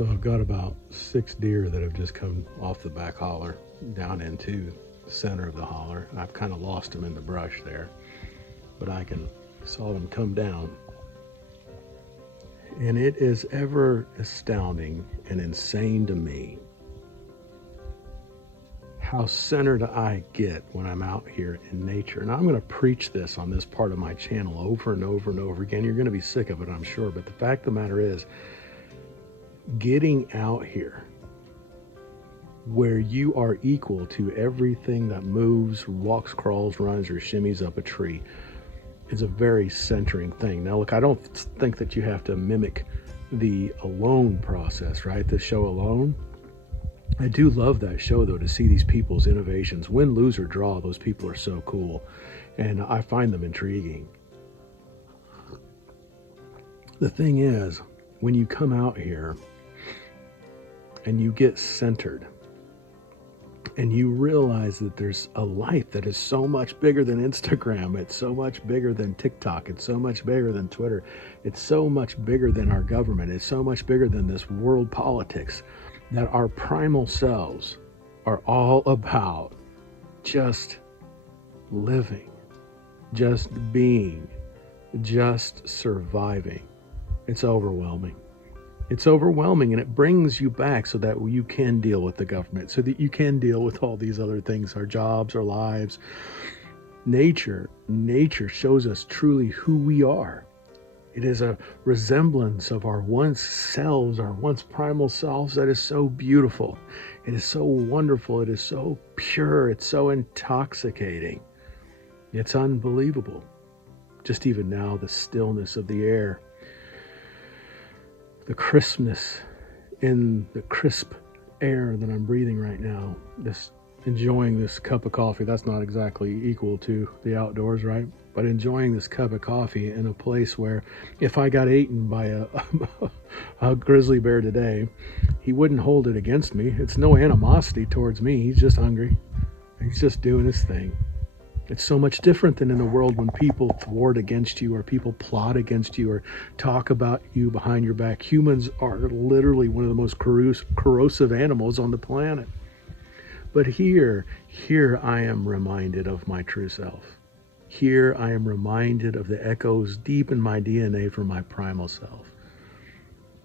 So I've got about 6 deer that have just come off the back holler down into the center of the holler. I've kind of lost them in the brush there, but saw them come down. And it is ever astounding and insane to me how centered I get when I'm out here in nature. And I'm going to preach this on this part of my channel over and over and over again. You're going to be sick of it, I'm sure. But the fact of the matter is, getting out here where you are equal to everything that moves, walks, crawls, runs, or shimmies up a tree is a very centering thing. Now, look, I don't think that you have to mimic the Alone process, right? The show Alone. I do love that show, though, to see these people's innovations. Win, lose, or draw, those people are so cool, and I find them intriguing. The thing is, when you come out here and you get centered and you realize that there's a life that is so much bigger than Instagram, it's so much bigger than TikTok, it's so much bigger than Twitter, it's so much bigger than our government, it's so much bigger than this world politics, that our primal selves are all about just living, just being, just surviving. It's overwhelming. It's overwhelming, and it brings you back so that you can deal with the government, so that you can deal with all these other things, our jobs, our lives. Nature shows us truly who we are. It is a resemblance of our once selves, our once primal selves, that is so beautiful. It is so wonderful. It is so pure. It's so intoxicating. It's unbelievable. Just even now, the stillness of the air, the crispness in the crisp air that I'm breathing right now, enjoying this cup of coffee. That's not exactly equal to the outdoors, right? But enjoying this cup of coffee in a place where if I got eaten by a grizzly bear today, he wouldn't hold it against me. It's no animosity towards me. He's just hungry. He's just doing his thing. It's so much different than in the world when people thwart against you, or people plot against you, or talk about you behind your back. Humans are literally one of the most corrosive animals on the planet. But here I am reminded of my true self. Here I am reminded of the echoes deep in my DNA from my primal self.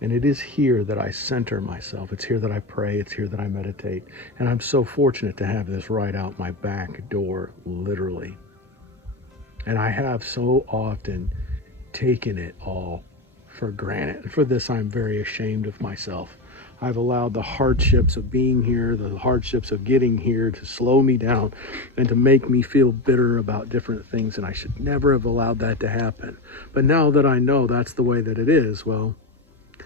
And it is here that I center myself. It's here that I pray. It's here that I meditate. And I'm so fortunate to have this right out my back door, literally. And I have so often taken it all for granted. And for this, I'm very ashamed of myself. I've allowed the hardships of being here, the hardships of getting here, to slow me down and to make me feel bitter about different things. And I should never have allowed that to happen. But now that I know that's the way that it is, well,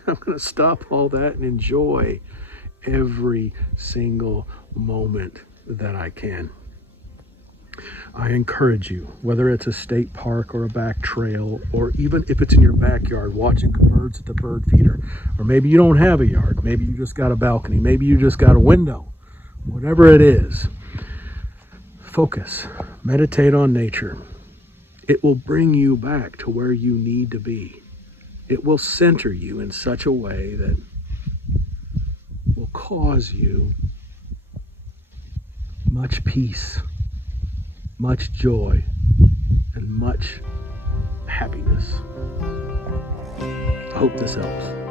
I'm going to stop all that and enjoy every single moment that I can. I encourage you, whether it's a state park or a back trail, or even if it's in your backyard watching birds at the bird feeder, or maybe you don't have a yard, maybe you just got a balcony, maybe you just got a window, whatever it is, focus, meditate on nature. It will bring you back to where you need to be. It will center you in such a way that will cause you much peace, much joy, and much happiness. I hope this helps.